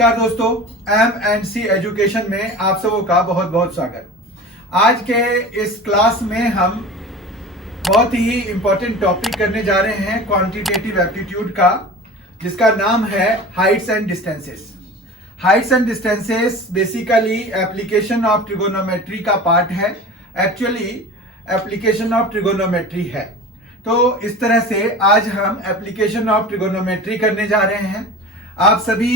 नमस्कार दोस्तों, M&C education में आप सबों का बहुत बहुत स्वागत। आज के इस क्लास में हम बहुत ही इंपॉर्टेंट टॉपिक करने जा रहे हैं क्वांटिटेटिव एप्टीट्यूड का, जिसका नाम है Heights and distances. Heights and distances basically application of trigonometry का पार्ट है। एक्चुअली एप्लीकेशन ऑफ ट्रिगोनोमेट्री है। तो इस तरह से आज हम एप्लीकेशन ऑफ ट्रिगोनोमेट्री करने जा रहे हैं। आप सभी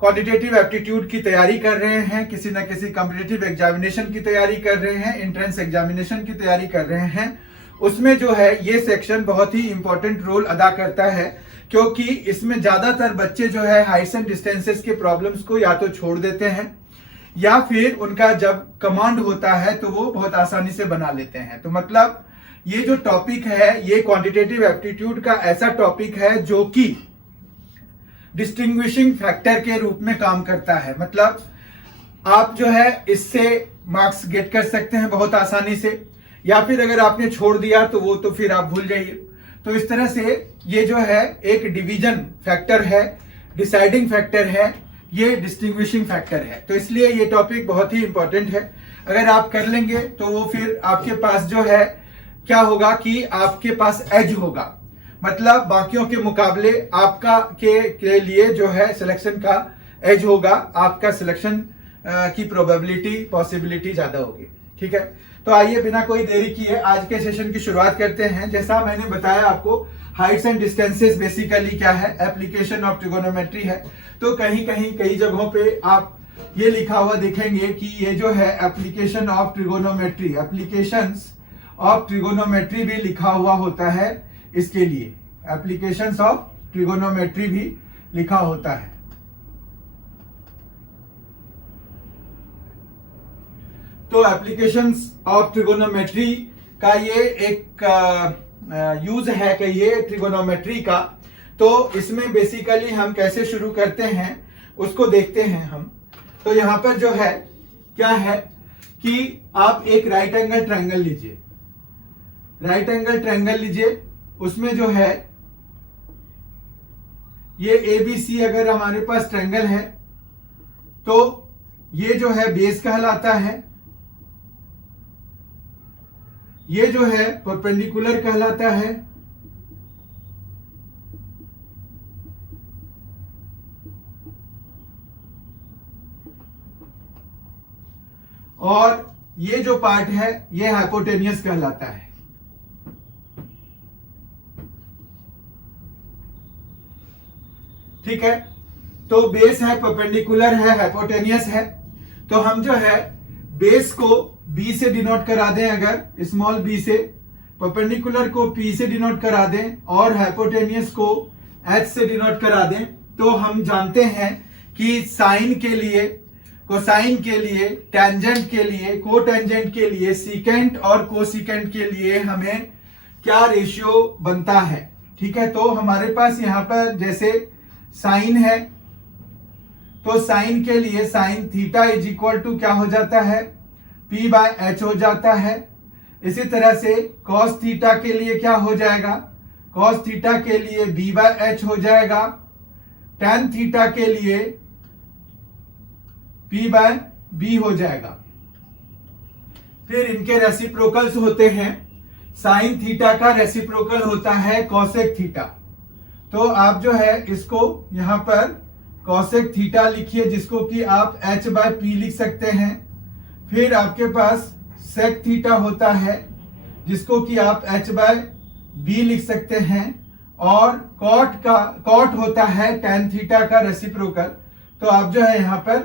क्वांटिटेटिव एप्टीट्यूड की तैयारी कर रहे हैं, किसी न किसी कॉम्पिटिटिव एग्जामिनेशन की तैयारी कर रहे हैं, एंट्रेंस एग्जामिनेशन की तैयारी कर रहे हैं। उसमें जो है ये सेक्शन बहुत ही इंपॉर्टेंट रोल अदा करता है, क्योंकि इसमें ज्यादातर बच्चे जो है हाइट्स एंड डिस्टेंसेस के प्रॉब्लम्स को या तो छोड़ देते हैं या फिर उनका जब कमांड होता है तो वो बहुत आसानी से बना लेते हैं। तो मतलब ये जो टॉपिक है ये क्वांटिटेटिव एप्टीट्यूड का ऐसा टॉपिक है जो कि डिस्टिंग्विशिंग फैक्टर के रूप में काम करता है। मतलब आप जो है इससे मार्क्स गेट कर सकते हैं बहुत आसानी से, या फिर अगर आपने छोड़ दिया तो वो तो फिर आप भूल जाइए। तो इस तरह से ये जो है एक डिवीजन फैक्टर है, डिसाइडिंग फैक्टर है, ये डिस्टिंग्विशिंग फैक्टर है। तो इसलिए ये टॉपिक बहुत ही इंपॉर्टेंट है। अगर आप कर लेंगे तो वो फिर आपके पास जो है क्या होगा कि आपके पास एज होगा, मतलब बाकियों के मुकाबले आपका के लिए जो है सिलेक्शन का एज होगा, आपका सिलेक्शन की प्रोबेबिलिटी पॉसिबिलिटी ज्यादा होगी। ठीक है, तो आइए बिना कोई देरी किए आज के सेशन की शुरुआत करते हैं। जैसा मैंने बताया आपको, हाइट्स एंड डिस्टेंसेस बेसिकली क्या है, एप्लीकेशन ऑफ ट्रिगोनोमेट्री है। तो कहीं कहीं कई जगहों पे आप ये लिखा हुआ देखेंगे कि ये जो है application of trigonometry, applications of trigonometry भी लिखा हुआ होता है। इसके लिए एप्लीकेशंस ऑफ ट्रिगोनोमेट्री भी लिखा होता है। तो एप्लीकेशंस ऑफ ट्रिगोनोमेट्री का ये एक यूज है कि ये ट्रिगोनोमेट्री का। तो इसमें बेसिकली हम कैसे शुरू करते हैं उसको देखते हैं हम। तो यहां पर जो है क्या है कि आप एक राइट एंगल ट्रायंगल लीजिए, राइट एंगल ट्रायंगल लीजिए। उसमें जो है ये ABC अगर हमारे पास ट्रायंगल है तो ये जो है बेस कहलाता है, ये जो है परपेंडिकुलर कहलाता है, और ये जो पार्ट है ये हाइपोटेनियस कहलाता है। ठीक है, तो बेस है, परपेंडिकुलर है, हाइपोटेनियस है। तो हम जो है बेस को B से डिनोट करा दें, अगर स्मॉल b से, परपेंडिकुलर को P से डिनोट करा दें और हाइपोटेनियस को H से डिनोट करा दें, तो हम जानते हैं कि साइन के लिए, कोसाइन के लिए, टेंजेंट के लिए, कोटेंजेंट के लिए, सीकेंट और कोसिकेंट के लिए हमें क्या रेशियो बनता है। ठीक है, तो हमारे पास यहां पर जैसे साइन है, तो साइन के लिए sine theta is equal to क्या हो जाता है, P/H हो जाता है। इसी तरह से कॉस थीटा के लिए क्या हो जाएगा, कॉस थीटा के लिए B/H हो जाएगा। टेन थीटा के लिए P/B हो जाएगा। फिर इनके रेसिप्रोकल्स होते हैं। साइन थीटा का रेसिप्रोकल होता है कॉसेक थीटा। तो आप जो है इसको यहां पर कॉसेक थीटा लिखिए, जिसको कि आप H/P लिख सकते हैं। फिर आपके पास सेक थीटा होता है, जिसको कि आप H/B लिख सकते हैं। और कॉट होता है टेन थीटा का रेसिप्रोकल। तो आप जो है यहां पर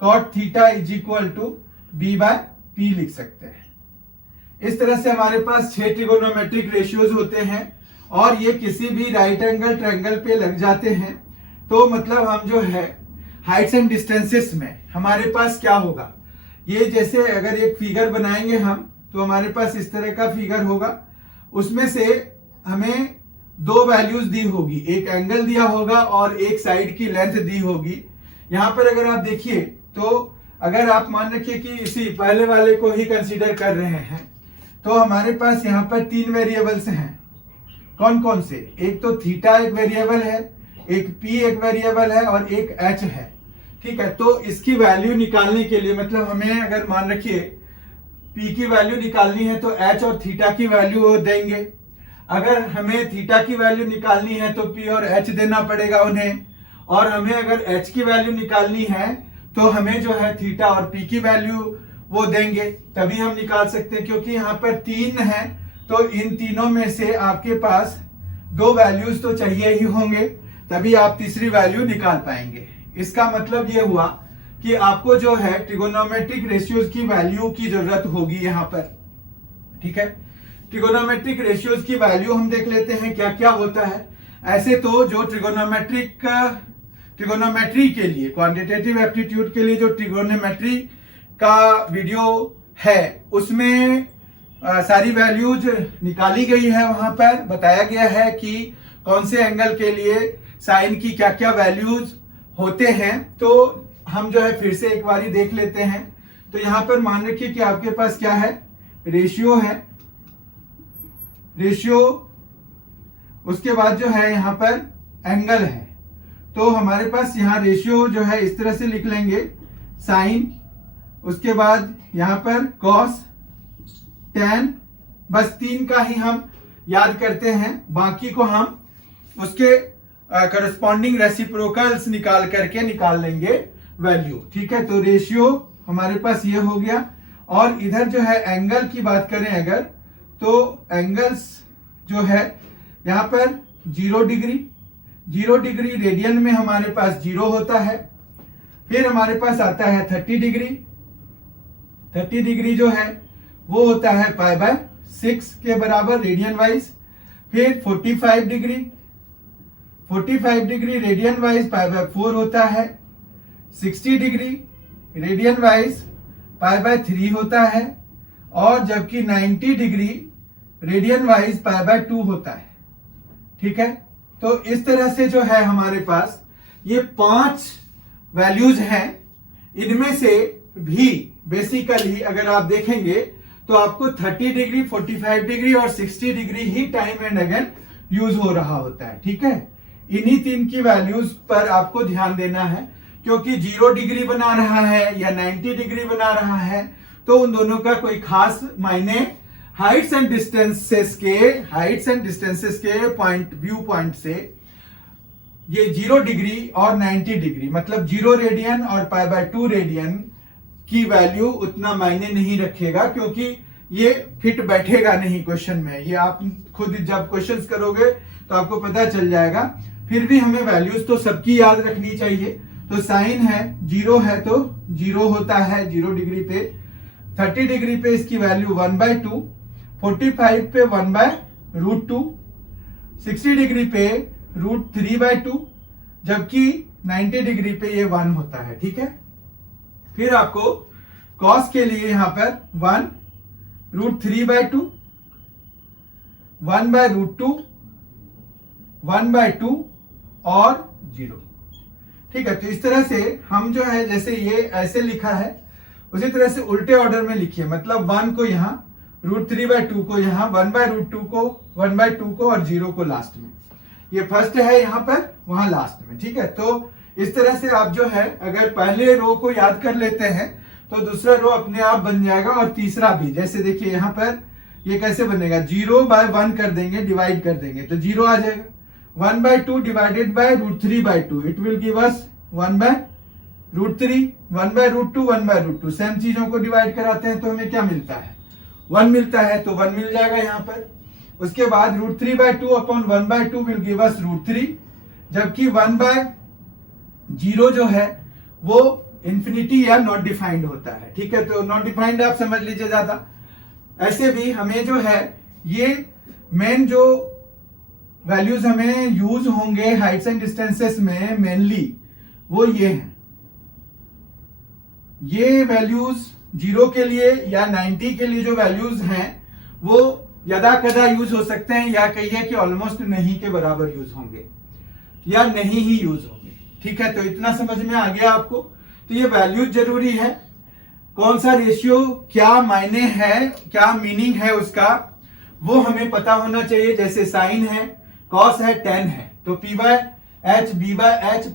cot theta is equal to B/P लिख सकते हैं। इस तरह से हमारे पास 6 ट्रिगोनोमेट्रिक रेशियोज होते हैं और ये किसी भी राइट एंगल ट्रायंगल पे लग जाते हैं। तो मतलब हम जो है हाइट्स एंड डिस्टेंसेस में हमारे पास क्या होगा, ये जैसे अगर एक फिगर बनाएंगे हम, तो हमारे पास इस तरह का फिगर होगा। उसमें से हमें दो वैल्यूज दी होगी, एक एंगल दिया होगा और एक साइड की लेंथ दी होगी। यहां पर अगर आप देखिए तो अगर आप मान रखिए कि इसी पहले वाले को ही कंसीडर कर रहे हैं, तो हमारे पास यहाँ पर 3 वेरिएबल्स हैं। कौन कौन से, एक तो थीटा एक वेरिएबल है, एक P एक वेरिएबल है और एक H है। ठीक है, तो इसकी वैल्यू निकालने के लिए मतलब हमें अगर मान रखिए P की वैल्यू निकालनी है तो H और थीटा की वैल्यू देंगे। अगर हमें थीटा की वैल्यू निकालनी है तो P और H देना पड़ेगा उन्हें, और हमें अगर H की वैल्यू निकालनी है तो हमें जो है थीटा और P की वैल्यू वो देंगे, तभी हम निकाल सकते हैं। क्योंकि यहाँ पर 3 है तो इन तीनों में से आपके पास 2 वैल्यूज तो चाहिए ही होंगे, तभी आप तीसरी वैल्यू निकाल पाएंगे। इसका मतलब ये हुआ कि आपको जो है ट्रिगोनोमेट्रिक रेशियोज की वैल्यू की जरूरत होगी यहाँ पर। ठीक है, ट्रिगोनोमेट्रिक रेशियोज की वैल्यू हम देख लेते हैं क्या क्या होता है। ऐसे तो जो ट्रिगोनोमेट्री के लिए, क्वांटिटेटिव एप्टीट्यूड के लिए जो ट्रिगोनोमेट्री का वीडियो है उसमें सारी वैल्यूज निकाली गई है। वहां पर बताया गया है कि कौन से एंगल के लिए साइन की क्या क्या वैल्यूज होते हैं। तो हम जो है फिर से एक बारी देख लेते हैं। तो यहां पर मान रखिए कि आपके पास क्या है, रेशियो है, रेशियो, उसके बाद जो है यहां पर एंगल है। तो हमारे पास यहां रेशियो जो है इस तरह से लिख लेंगे, साइन, उसके बाद यहां पर कॉस, टैन, बस 3 का ही हम याद करते हैं, बाकी को हम उसके करस्पॉन्डिंग रेसिप्रोकल्स निकाल करके निकाल लेंगे वैल्यू। ठीक है, तो रेशियो हमारे पास ये हो गया। और इधर जो है एंगल की बात करें अगर, तो एंगल्स जो है यहां पर 0 डिग्री, 0 डिग्री रेडियन में हमारे पास 0 होता है। फिर हमारे पास आता है 30 डिग्री, 30 डिग्री जो है वो होता है π/6 के बराबर रेडियन वाइज। फिर 45 डिग्री, 45 डिग्री रेडियन वाइज π/4 होता है। 60 डिग्री रेडियन वाइज π/3 होता है। और जबकि 90 डिग्री रेडियन वाइज π/2 होता है। ठीक है, तो इस तरह से जो है हमारे पास ये 5 वैल्यूज हैं। इनमें से भी बेसिकली अगर आप देखेंगे तो आपको 30 डिग्री, 45 डिग्री और 60 degree he time and again use हो रहा होता है। ठीक है, इन्हीं 3 की वैल्यूज पर आपको ध्यान देना है, क्योंकि 0 डिग्री बना रहा है या 90 डिग्री बना रहा है तो उन दोनों का कोई खास मायने हाइट्स एंड डिस्टेंसेस के व्यू पॉइंट से ये 0 डिग्री और 90 डिग्री मतलब 0 रेडियन और π/2 रेडियन की वैल्यू उतना मायने नहीं रखेगा, क्योंकि ये फिट बैठेगा नहीं क्वेश्चन में। ये आप खुद जब क्वेश्चंस करोगे तो आपको पता चल जाएगा। फिर भी हमें वैल्यूज तो सबकी याद रखनी चाहिए। तो साइन है 0 है तो 0 होता है 0 डिग्री पे, 30 डिग्री पे इसकी वैल्यू 1/2, 45 पे 1/√2, 60 डिग्री पे √3/2, जबकि 90 डिग्री पे ये 1 होता है। ठीक है, फिर आपको कॉस के लिए यहां पर 1 √3/2, 1/√2, 1/2 और 0। ठीक है, तो इस तरह से हम जो है जैसे ये ऐसे लिखा है उसी तरह से उल्टे ऑर्डर में लिखिए। मतलब 1 को यहां, √3/2 को यहां, 1/√2 को, 1/2 को और 0 को लास्ट में। ये फर्स्ट है यहां पर, वहां लास्ट में। ठीक है, तो इस तरह से आप जो है अगर पहले रो को याद कर लेते हैं तो दूसरा रो अपने आप बन जाएगा और तीसरा भी। जैसे देखिए यहां पर ये कैसे बनेगा, 0/1 कर देंगे, डिवाइड कर देंगे तो 0 आ जाएगा। 1/2 divided by √3/2, it will give us 1/√3, 1/√2, 1/√2। Same चीजों को डिवाइड कराते हैं तो हमें क्या मिलता है, 1 मिलता है, तो 1 मिल जाएगा यहाँ पर। उसके बाद √3/2 अपॉन 1/2 विल गिव अस √3, जबकि 1/0 जो है वो इंफिनिटी या नॉट डिफाइंड होता है। ठीक है, तो नॉट डिफाइंड आप समझ लीजिए ज्यादा। ऐसे भी हमें जो है ये मेन जो वैल्यूज हमें यूज होंगे हाइट्स एंड डिस्टेंसेस में मेनली वो ये हैं। ये वैल्यूज 0 के लिए या 90 के लिए जो वैल्यूज हैं वो यदा कदा यूज हो सकते हैं, या कहिए कि ऑलमोस्ट नहीं के बराबर यूज होंगे या नहीं ही यूज होंगे। ठीक है, तो इतना समझ में आ गया आपको। तो ये वैल्यूज जरूरी है, कौन सा रेशियो क्या मायने है, क्या मीनिंग है उसका, वो हमें पता होना चाहिए। जैसे साइन है, कॉस है, टेन है, तो P/H, B/H,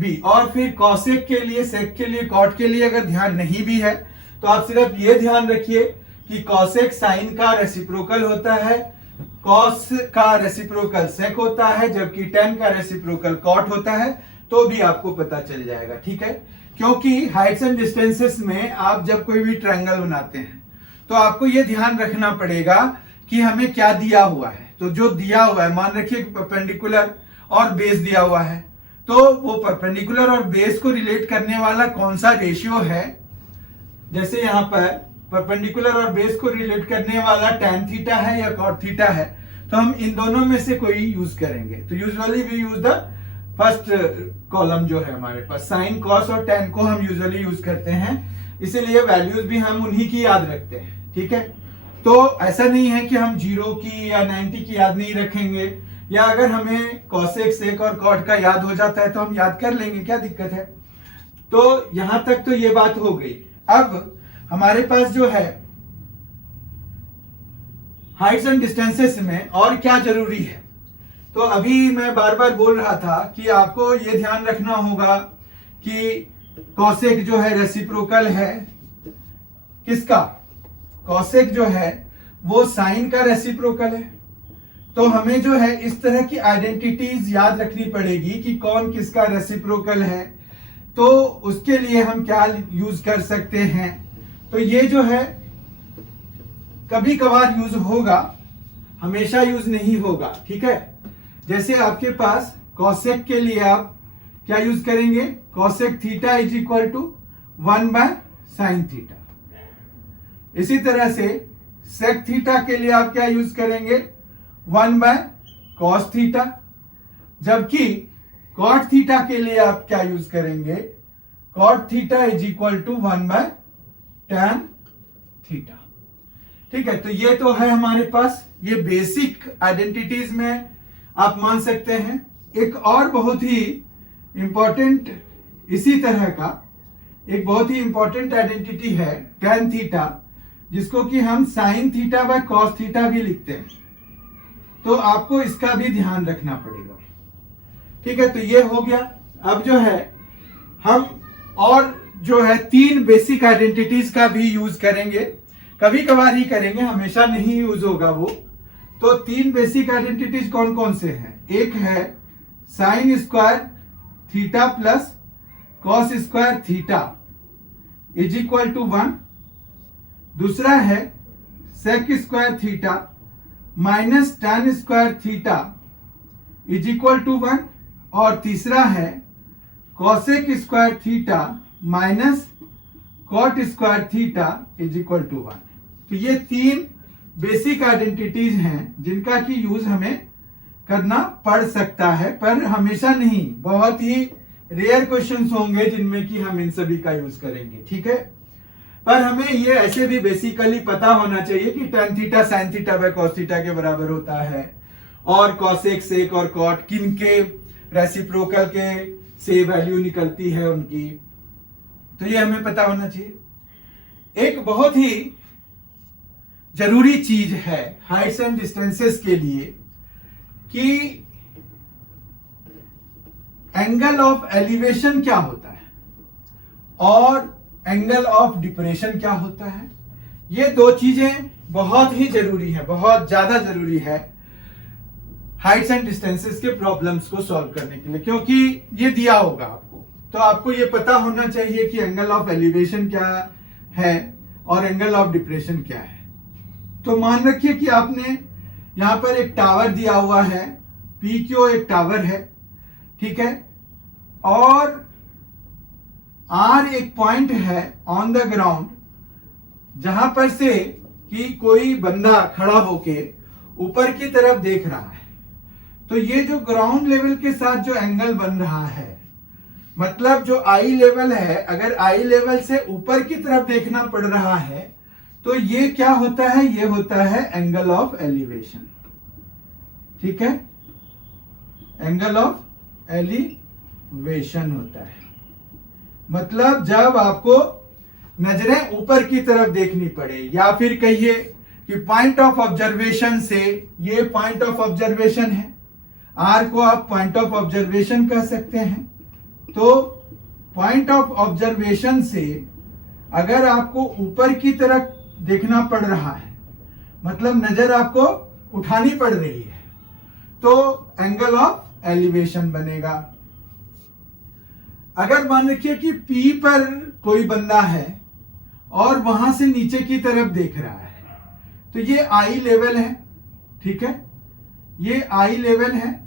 बी। और फिर कॉसेक के लिए, सेक के लिए, कॉट के लिए अगर ध्यान नहीं भी है तो आप सिर्फ ये ध्यान रखिए कि कॉसेक साइन का रेसिप्रोकल होता है, कॉस का रेसिप्रोकल सेक होता है, जबकि टेन का रेसिप्रोकल कॉट होता है। तो भी आपको पता चल जाएगा, ठीक है। क्योंकि हाइट्स एंड डिस्टेंसेस में आप जब कोई भी ट्रायंगल बनाते हैं तो आपको यह ध्यान रखना पड़ेगा कि हमें क्या दिया हुआ है। तो जो दिया हुआ है, मान रखिए परपेंडिकुलर और बेस दिया हुआ है, तो वो परपेंडिकुलर और बेस को रिलेट करने वाला कौन सा रेशियो है। जैसे यहां पर परपेंडिकुलर और बेस को रिलेट करने वाला tan थीटा है या cot थीटा है, तो हम इन दोनों में से कोई यूज करेंगे। तो usually we use the first column जो है हमारे पास, साइन, कॉस और tan को हम यूजुअली यूज करते हैं, इसीलिए वैल्यूज भी हम उन्हीं की याद रखते हैं, ठीक है। तो ऐसा नहीं है कि हम 0 की या 90 की याद नहीं रखेंगे, या अगर हमें कॉसेक, सेक और कॉट का याद हो जाता है तो हम याद कर लेंगे, क्या दिक्कत है। तो यहां तक तो ये बात हो गई। अब हमारे पास जो है हाइट्स एंड डिस्टेंसेस में और क्या जरूरी है, तो अभी मैं बार बार बोल रहा था कि आपको यह ध्यान रखना होगा कि कॉसेक जो है रेसिप्रोकल है किसका, कॉसेक जो है वो साइन का रेसिप्रोकल है। तो हमें जो है इस तरह की आइडेंटिटीज याद रखनी पड़ेगी कि कौन किसका रेसिप्रोकल है। तो उसके लिए हम क्या यूज कर सकते हैं, तो ये जो है कभी कभार यूज होगा, हमेशा यूज नहीं होगा, ठीक है। जैसे आपके पास कॉसेक के लिए आप क्या यूज करेंगे, cosec theta is equal to 1/sin theta. इसी तरह से सेक थीटा के लिए आप क्या यूज करेंगे, 1/cos थीटा। जबकि कॉट थीटा के लिए आप क्या यूज करेंगे, cot theta is equal to 1/tan theta, ठीक है। तो ये तो है हमारे पास, ये बेसिक आइडेंटिटीज में आप मान सकते हैं। एक और बहुत ही इंपॉर्टेंट इसी तरह का एक बहुत ही इंपॉर्टेंट आइडेंटिटी है tan थीटा, जिसको कि हम sin theta by cos theta भी लिखते हैं। तो आपको इसका भी ध्यान रखना पड़ेगा, ठीक है। तो ये हो गया। अब जो है हम और जो है 3 बेसिक आइडेंटिटीज का भी यूज करेंगे, कभी कभार ही करेंगे, हमेशा नहीं यूज होगा वो। तो 3 बेसिक आइडेंटिटीज कौन कौन से हैं, एक है sine square theta plus cos square theta is equal to 1, दूसरा है sec square theta minus tan square theta is equal to 1, और तीसरा है cosec square theta minus cot square theta is equal to 1। तो ये 3 बेसिक आइडेंटिटीज हैं जिनका की यूज हमें करना पड़ सकता है, पर हमेशा नहीं। बहुत ही रेयर क्वेश्चंस होंगे जिनमें कि हम इन सभी का यूज करेंगे, ठीक है। पर हमें ये ऐसे भी बेसिकली पता होना चाहिए कि tan theta sin theta by cos theta के बराबर होता है, और कॉसेक, सेक और कॉट किन के रेसिप्रोकल के से वैल्यू निकलती है उनकी, तो ये हमें पता होना चाहिए। एक बहुत ही जरूरी चीज है हाइट्स एंड डिस्टेंसेस के लिए कि एंगल ऑफ एलिवेशन क्या होता है और एंगल ऑफ डिप्रेशन क्या होता है। ये 2 चीजें बहुत ही जरूरी है, बहुत ज्यादा जरूरी है हाइट्स एंड डिस्टेंसेस के प्रॉब्लम्स को सॉल्व करने के लिए, क्योंकि ये दिया होगा आपको, तो आपको ये पता होना चाहिए कि एंगल ऑफ एलिवेशन क्या है और एंगल ऑफ डिप्रेशन क्या है। तो मान रखिए कि आपने यहां पर एक टावर दिया हुआ है, PQ एक टावर है, ठीक है, और R एक पॉइंट है ऑन द ग्राउंड, जहां पर से कि कोई बंदा खड़ा होके ऊपर की तरफ देख रहा है। तो ये जो ग्राउंड लेवल के साथ जो एंगल बन रहा है, मतलब जो आई लेवल है, अगर आई लेवल से ऊपर की तरफ देखना पड़ रहा है तो ये क्या होता है, ये होता है एंगल ऑफ एलिवेशन, ठीक है, एंगल ऑफ एलिवेशन होता है। मतलब जब आपको नजरें ऊपर की तरफ देखनी पड़े, या फिर कहिए कि पॉइंट ऑफ ऑब्जर्वेशन से, ये पॉइंट ऑफ ऑब्जर्वेशन है, आर को आप पॉइंट ऑफ ऑब्जर्वेशन कह सकते हैं, तो पॉइंट ऑफ ऑब्जर्वेशन से अगर आपको ऊपर की तरफ देखना पड़ रहा है, मतलब नजर आपको उठानी पड़ रही है, तो एंगल ऑफ एलिवेशन बनेगा। अगर मान रखिए कि P पर कोई बंदा है और वहां से नीचे की तरफ देख रहा है, तो ये आई लेवल है, ठीक है, ये आई लेवल है।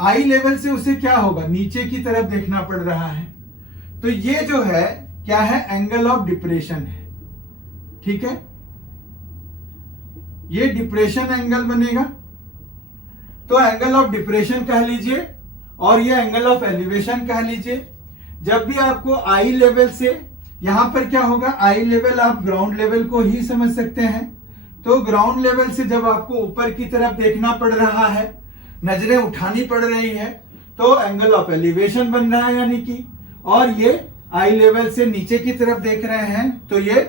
आई लेवल से उसे क्या होगा, नीचे की तरफ देखना पड़ रहा है, तो ये जो है क्या है, एंगल ऑफ डिप्रेशन है, ठीक है, ये डिप्रेशन एंगल बनेगा। तो एंगल ऑफ डिप्रेशन कह लीजिए और ये एंगल ऑफ एलिवेशन कह लीजिए। जब भी आपको आई लेवल से, यहां पर क्या होगा, आई लेवल आप ग्राउंड लेवल को ही समझ सकते हैं, तो ग्राउंड लेवल से जब आपको ऊपर की तरफ देखना पड़ रहा है, नजरें उठानी पड़ रही है, तो एंगल ऑफ एलिवेशन बन रहा है यानी कि, और ये आई लेवल से नीचे की तरफ देख रहे हैं तो ये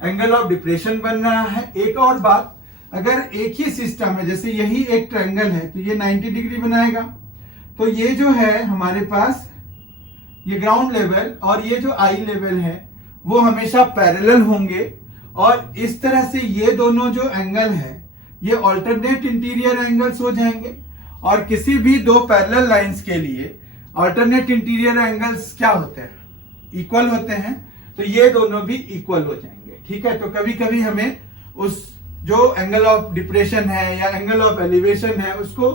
एंगल ऑफ डिप्रेशन बन रहा है। एक और बात, अगर एक ही सिस्टम है, जैसे यही एक ट्रायंगल है, तो ये 90 डिग्री बनाएगा, तो ये जो है हमारे पास ये ग्राउंड लेवल और ये जो आई लेवल है वो हमेशा पैरेलल होंगे, और इस तरह से ये दोनों जो एंगल है ये अल्टरनेट इंटीरियर एंगल्स हो जाएंगे। और किसी भी दो पैरेलल लाइंस के लिए अल्टरनेट इंटीरियर एंगल्स क्या होते हैं, इक्वल होते हैं, तो ये दोनों भी इक्वल हो जाएंगे, ठीक है। तो कभी कभी हमें उस जो एंगल ऑफ डिप्रेशन है या एंगल ऑफ एलिवेशन है उसको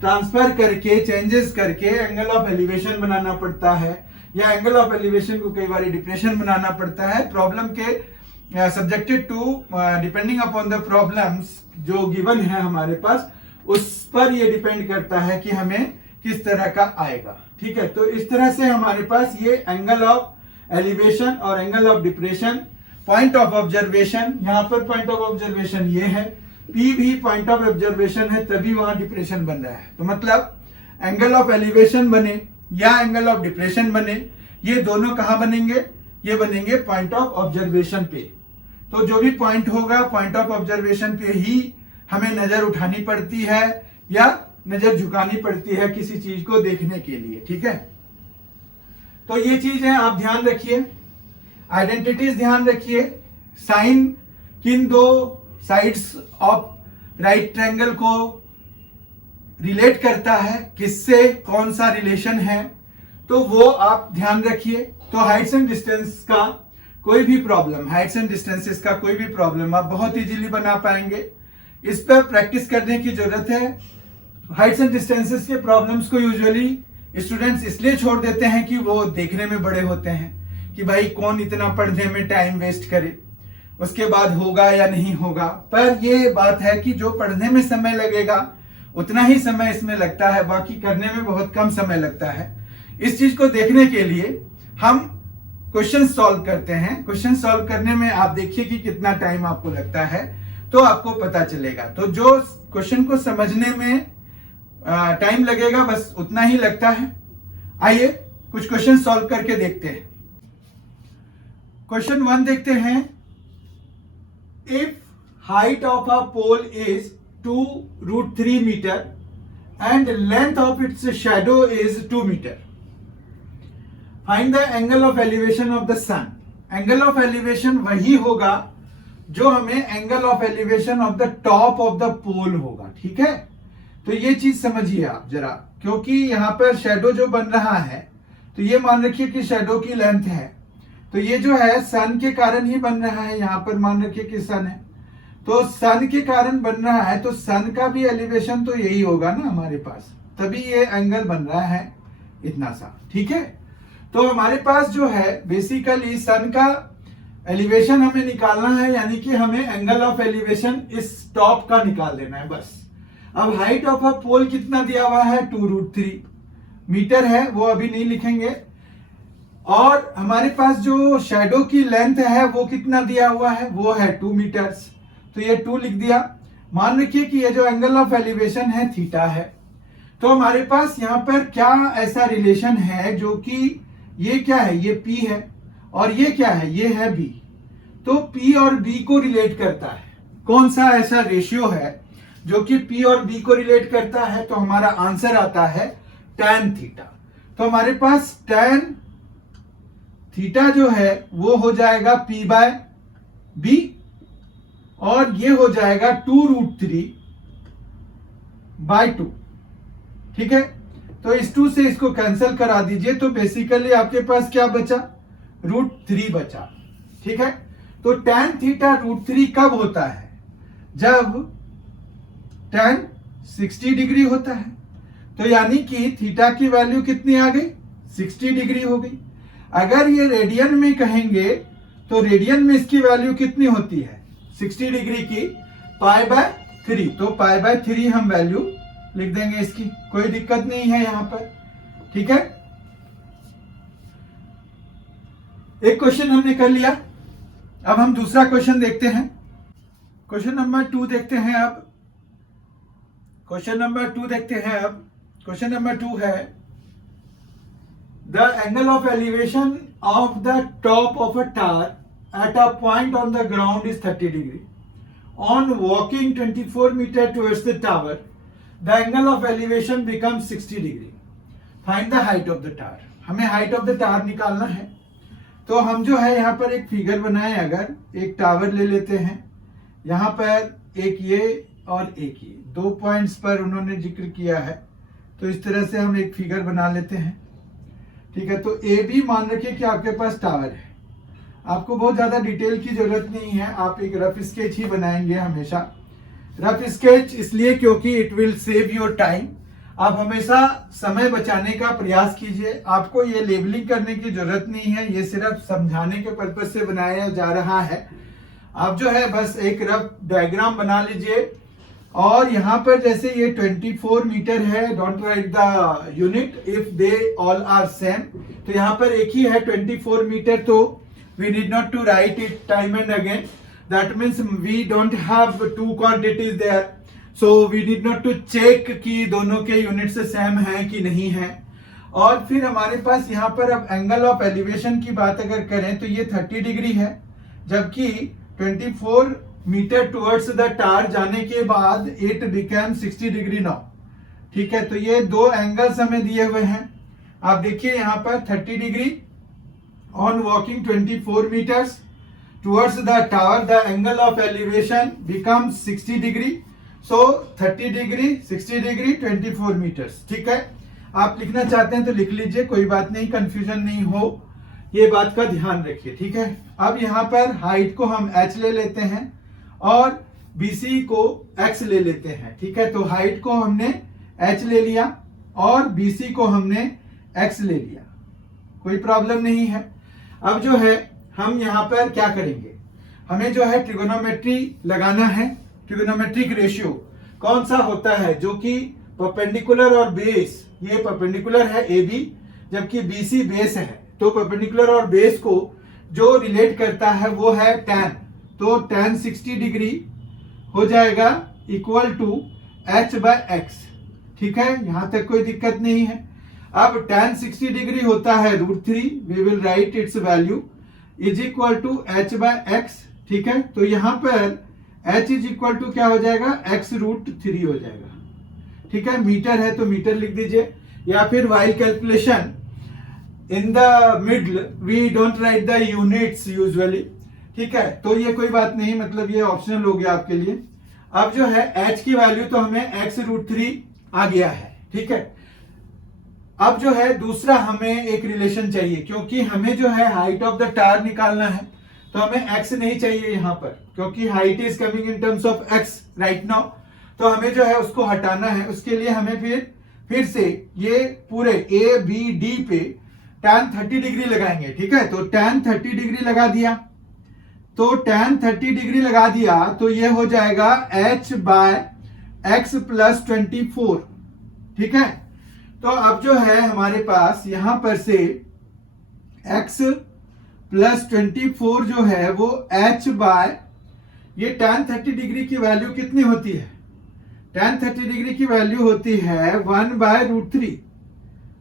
ट्रांसफर करके, चेंजेस करके एंगल ऑफ एलिवेशन बनाना पड़ता है, या एंगल ऑफ एलिवेशन को कई बार डिप्रेशन बनाना पड़ता है, प्रॉब्लम के subjected to depending upon the problems जो गिवन है हमारे पास, उस पर ये डिपेंड करता है कि हमें किस तरह का आएगा, ठीक है। तो इस तरह से हमारे पास ये एंगल ऑफ एलिवेशन और angle of depression, point of observation, यहां पर पॉइंट ऑफ ऑब्जर्वेशन ये है, P भी पॉइंट ऑफ ऑब्जर्वेशन है, तभी वहां डिप्रेशन बन रहा है। तो मतलब एंगल ऑफ एलिवेशन बने या एंगल ऑफ डिप्रेशन बने, ये दोनों कहां बनेंगे, ये बनेंगे पॉइंट ऑफ ऑब्जर्वेशन पे। तो जो भी पॉइंट होगा पॉइंट ऑफ ऑब्जर्वेशन पे ही हमें नजर उठानी पड़ती है या नजर झुकानी पड़ती है किसी चीज को देखने के लिए, ठीक है। तो ये चीज है, आप ध्यान रखिए, आइडेंटिटीज ध्यान रखिए। साइन किन दो साइड्स ऑफ राइट ट्रायंगल को रिलेट करता है, किससे कौन सा रिलेशन है, तो वो आप ध्यान रखिए। तो हाइट्स एंड डिस्टेंस का कोई भी प्रॉब्लम, हाइट्स एंड डिस्टेंसेस का कोई भी प्रॉब्लम आप बहुत इजीली बना पाएंगे। इस पर प्रैक्टिस करने की जरूरत है। हाइट्स एंड डिस्टेंसेस के प्रॉब्लम्स को यूजुअली स्टूडेंट्स इसलिए छोड़ देते हैं कि वो देखने में बड़े होते हैं, कि भाई कौन इतना पढ़ने में टाइम वेस्ट करे, उसके बाद होगा या नहीं होगा। पर ये बात है कि जो पढ़ने में समय लगेगा उतना ही समय इसमें लगता है, बाकी करने में बहुत कम समय लगता है। इस चीज को देखने के लिए हम क्वेश्चन सॉल्व करते हैं। क्वेश्चन सॉल्व करने में आप देखिए कि कितना टाइम आपको लगता है, तो आपको पता चलेगा। तो जो क्वेश्चन को समझने में टाइम लगेगा बस उतना ही लगता है। आइए कुछ क्वेश्चन सॉल्व करके देखते हैं। क्वेश्चन 1 देखते हैं। If height of a pole is 2√3 metre and length of its shadow is 2 metre, find the angle of elevation of the sun. Angle of elevation वही होगा जो हमें angle of elevation of the top of the pole होगा, ठीक है। तो ये चीज समझिए आप जरा, क्योंकि यहां पर शैडो जो बन रहा है, तो ये मान रखिए कि शैडो की लेंथ है, तो ये जो है सन के कारण ही बन रहा है। यहां पर मान रखिए कि सन है, तो सन के कारण बन रहा है, तो सन का भी एलिवेशन तो यही होगा ना हमारे पास, तभी ये एंगल बन रहा है इतना सा, ठीक है। तो हमारे पास जो है बेसिकली सन का एलिवेशन हमें निकालना है, यानी कि हमें एंगल ऑफ एलिवेशन इस टॉप का निकाल देना है बस। अब हाइट ऑफ अ पोल कितना दिया हुआ है, 2√3 मीटर है, वो अभी नहीं लिखेंगे। और हमारे पास जो शैडो की लेंथ है वो कितना दिया हुआ है, वो है 2 मीटर्स, तो ये 2 लिख दिया। मान रखिए कि ये जो एंगल ऑफ एलिवेशन है थीटा है। तो हमारे पास यहाँ पर क्या ऐसा रिलेशन है जो कि ये क्या है, ये P है, और ये क्या है, ये है B। तो P और B को रिलेट करता है। कौन सा ऐसा रेशियो है जो कि P और B को रिलेट करता है, तो हमारा आंसर आता है tan थीटा। तो हमारे पास tan थीटा जो है वो हो जाएगा P/B और ये हो जाएगा 2√3/2। ठीक है, तो इस 2 से इसको कैंसिल करा दीजिए, तो बेसिकली आपके पास क्या बचा, √3 बचा। ठीक है, तो tan थीटा √3 कब होता है, जब tan 60 डिग्री होता है। तो यानी कि थीटा की वैल्यू कितनी आ गई, 60 डिग्री हो गई। अगर ये रेडियन में कहेंगे तो रेडियन में इसकी वैल्यू कितनी होती है, 60 डिग्री की π/3। तो π/3 हम वैल्यू लिख देंगे इसकी, कोई दिक्कत नहीं है यहां पर। ठीक है, एक क्वेश्चन हमने कर लिया। अब हम दूसरा क्वेश्चन देखते हैं। क्वेश्चन नंबर 2 देखते हैं अब। क्वेश्चन नंबर 2 देखते हैं अब। क्वेश्चन नंबर 2 है, the angle of elevation of the top of a tower at a point on the ground is 30 degree. On walking 24 metre towards the tower the angle of elevation becomes 60 degree. Find the height of the tower. हमें height of the tower निकालना है। तो हम जो है यहाँ पर एक फिगर बनाए, अगर एक टावर ले लेते हैं, यहाँ पर एक ये और एक ये 2 पॉइंट्स पर उन्होंने जिक्र किया है, तो इस तरह से हम एक फिगर बना लेते हैं। ठीक है, तो ए बी मान रखिए कि आपके पास टावर है। आपको बहुत ज्यादा डिटेल की जरूरत नहीं है, आप एक रफ स्केच ही बनाएंगे हमेशा। रफ स्केच इसलिए क्योंकि it will save your time. आप हमेशा समय बचाने का प्रयास कीजिए। आपको ये लेबलिंग करने की जरूरत नहीं है, ये सिर्फ समझाने के पर्पज से बनाया जा रहा है। आप जो है बस एक रफ डायग्राम बना लीजिए। और यहाँ पर जैसे ये 24 मीटर है, don't write the unit if they all are same. तो यहाँ पर एक ही है 24 मीटर, तो we need not to write it time and again. That means we don't have 2 quantities there, so we need not to check कि दोनों के यूनिट्स सेम हैं कि नहीं है। और फिर हमारे पास यहाँ पर अब एंगल ऑफ एलिवेशन की बात अगर करें तो ये 30 डिग्री है, जबकि 24 मीटर टुवर्ड्स द टावर जाने के बाद इट बिकम 60 डिग्री नाउ। ठीक है, तो ये 2 एंगल्स हमें दिए हुए हैं। आप देखिए यहाँ पर 30 degree on walking 24 metres towards the tower the angle of elevation become 60 degree. So 30 degree, 60 degree, 24 metres. ठीक है, आप लिखना चाहते हैं तो लिख लीजिए, कोई बात नहीं, कंफ्यूजन नहीं हो, ये बात का ध्यान रखिए। ठीक है, अब यहाँ पर हाइट को हम h ले लेते हैं और BC को x ले लेते हैं। ठीक है, तो हाइट को हमने h ले लिया और BC को हमने x ले लिया, कोई प्रॉब्लम नहीं है। अब जो है हम यहाँ पर क्या करेंगे, हमें जो है ट्रिगोनोमेट्री लगाना है। ट्रिगोनोमेट्रिक रेशियो कौन सा होता है, जो कि परपेंडिकुलर और बेस, ये परपेंडिकुलर है AB जबकि BC बेस है, तो परपेंडिकुलर और बेस को जो रिलेट करता है वो है tan। तो tan 60 डिग्री हो जाएगा इक्वल टू h/x। ठीक है, यहां तक कोई दिक्कत नहीं है। अब tan 60 डिग्री होता है √3, we will write its value is equal to h/x। ठीक है, तो यहां पर h इज इक्वल टू क्या हो जाएगा, x√3 हो जाएगा। ठीक है, मीटर है तो मीटर लिख दीजिए, या फिर while calculation in the middle we don't write the units usually. ठीक है, तो ये कोई बात नहीं, मतलब ये ऑप्शनल हो गया आपके लिए। अब जो है h की वैल्यू तो हमें x√3 आ गया है। ठीक है, अब जो है दूसरा हमें एक रिलेशन चाहिए, क्योंकि हमें जो है हाइट ऑफ द टावर निकालना है, तो हमें x नहीं चाहिए यहाँ पर, क्योंकि height is coming in terms of x right now. तो हमें जो है उसको हटाना है, उसके लिए हमें फिर से ये पूरे A B D पे tan 30 डिग्री लगाएंगे। ठीक है, तो tan 30 डिग्री लगा दिया, तो tan 30 डिग्री लगा दिया तो ये हो जाएगा h/x + 24। ठीक है, तो अब जो है हमारे पास यहां पर से x + 24 जो है वो ये tan 30 डिग्री की वैल्यू कितनी होती है, tan 30 डिग्री की वैल्यू होती है 1/√3।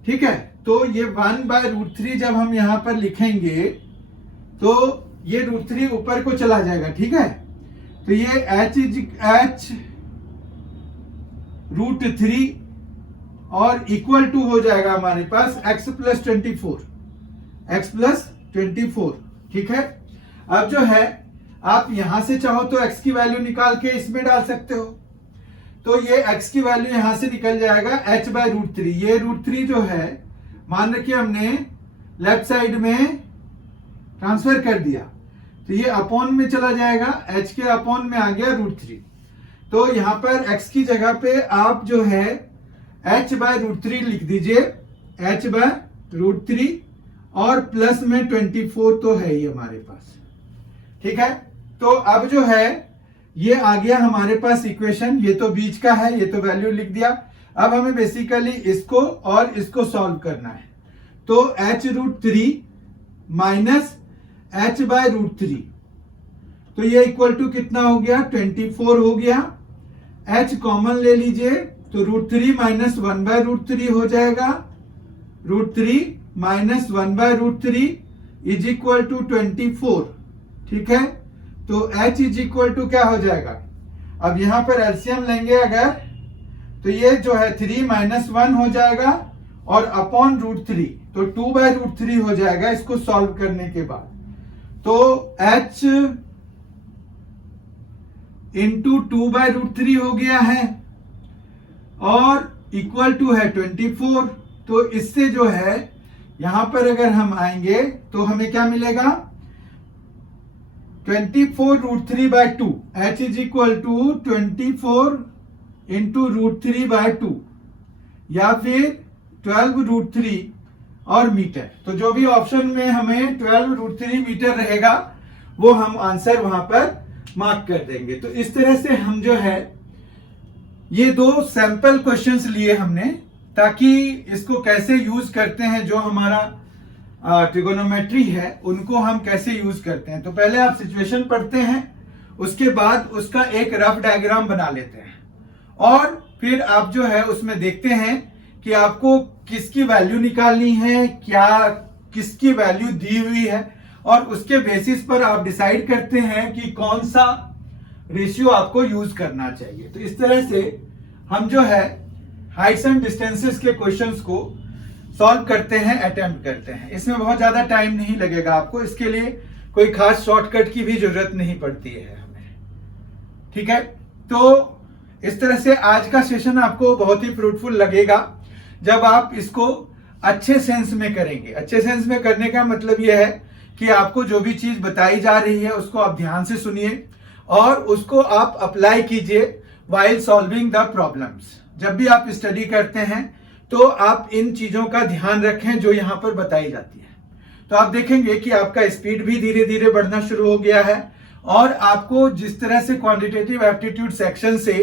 ठीक है, तो ये 1/√3 जब हम यहां पर लिखेंगे तो ये √3 ऊपर को चला जाएगा। ठीक है, तो ये h √3 और इक्वल टू हो जाएगा हमारे पास x प्लस 24, ठीक है। अब जो है आप यहां से चाहो तो x की वैल्यू निकाल के इसमें डाल सकते हो, तो ये x की वैल्यू यहां से निकल जाएगा h/√3। ये √3 जो है मान रखिए हमने लेफ्ट साइड में ट्रांसफर कर दिया, तो ये अपॉन में चला जाएगा, h के अपॉन में आ गया √3। तो यहां पर x की जगह पे आप जो है h/√3 लिख दीजिए, h/√3 और प्लस में 24 तो है ही हमारे पास, ठीक है। तो अब जो है ये आ गया हमारे पास इक्वेशन, ये तो बीच का है, ये तो वैल्यू लिख दिया। अब हमें बेसिकली इसको और इसको सॉल्व करना है, तो h√3 माइनस h/√3, तो ये इक्वल टू कितना हो गया, 24 हो गया। h कॉमन ले लीजिए, तो √3 माइनस 1/√3 हो जाएगा, √3 माइनस 1/√3 इज इक्वल टू 24, ठीक है। तो h इज इक्वल टू क्या हो जाएगा, अब यहां पर एलसीएम लेंगे अगर, तो ये जो है 3 माइनस 1 हो जाएगा और अपॉन √3, तो 2/√3 हो जाएगा इसको सॉल्व करने के बाद। तो h इंटू 2/√3 हो गया है और इक्वल टू है 24। तो इससे जो है यहां पर अगर हम आएंगे तो हमें क्या मिलेगा, 24√3/2, h is equal to 24 into √3/2 या फिर 12√3 और मीटर। तो जो भी ऑप्शन में हमें 12√3 मीटर रहेगा वो हम आंसर वहां पर मार्क कर देंगे। तो इस तरह से हम जो है ये दो सैंपल क्वेश्चंस लिए हमने, ताकि इसको कैसे यूज करते हैं, जो हमारा ट्रिगोनोमेट्री है उनको हम कैसे यूज करते हैं। तो पहले आप सिचुएशन पढ़ते हैं, उसके बाद उसका एक रफ डायग्राम बना लेते हैं और फिर आप जो है उसमें देखते हैं कि आपको किसकी वैल्यू निकालनी है, क्या किसकी वैल्यू दी हुई है, और उसके बेसिस पर आप डिसाइड करते हैं कि कौन सा रेशियो आपको यूज करना चाहिए। तो इस तरह से हम जो है हाइट्स एंड डिस्टेंसेस के क्वेश्चंस को सॉल्व करते हैं, अटेम्प्ट करते हैं। इसमें बहुत ज्यादा टाइम नहीं लगेगा आपको, इसके लिए कोई खास शॉर्टकट की भी जरूरत नहीं पड़ती है हमें, ठीक है। तो इस तरह से आज का सेशन आपको बहुत ही फ्रूटफुल लगेगा जब आप इसको अच्छे सेंस में करेंगे। अच्छे सेंस में करने का मतलब यह है कि आपको जो भी चीज बताई जा रही है उसको आप ध्यान से सुनिए और उसको आप अप्लाई कीजिए व्हाइल सॉल्विंग द प्रॉब्लम्स। जब भी आप स्टडी करते हैं तो आप इन चीजों का ध्यान रखें जो यहां पर बताई जाती है। तो आप देखेंगे कि आपका स्पीड भी धीरे धीरे बढ़ना शुरू हो गया है और आपको जिस तरह से क्वांटिटेटिव एप्टीट्यूड सेक्शन से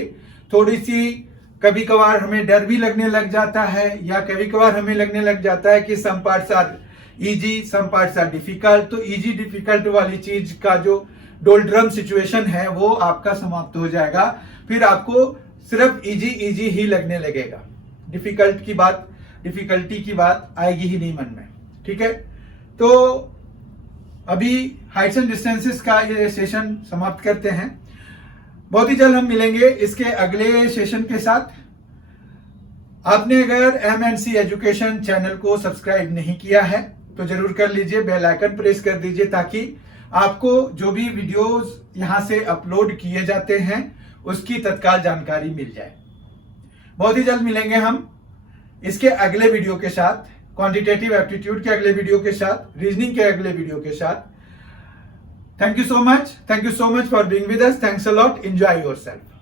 थोड़ी सी कभी कभार हमें डर भी लगने लग जाता है, या कभी कभार हमें लगने लग जाता है कि some parts are easy, some parts are difficult, तो इजी डिफिकल्ट वाली चीज का जो डोलड्रम सिचुएशन है वो आपका समाप्त हो जाएगा। फिर आपको सिर्फ इजी इजी ही लगने लगेगा, डिफिकल्टी की बात आएगी ही नहीं मन में, ठीक है। तो अभी हाइट्स एंड डिस्टेंसेस का ये सेशन समाप्त करते हैं। बहुत ही जल्द हम मिलेंगे इसके अगले सेशन के साथ। आपने अगर MNC एजुकेशन चैनल को सब्सक्राइब नहीं किया है तो जरूर कर लीजिए, बेल आइकन प्रेस कर दीजिए ताकि आपको जो भी वीडियोस यहां से अपलोड किए जाते हैं उसकी तत्काल जानकारी मिल जाए। बहुत ही जल्द मिलेंगे हम इसके अगले वीडियो के साथ, क्वांटिटेटिव एप्टीट्यूड के अगले वीडियो के साथ, रीजनिंग के अगले वीडियो के साथ। Thank you so much for being with us. Thanks a lot. Enjoy yourself.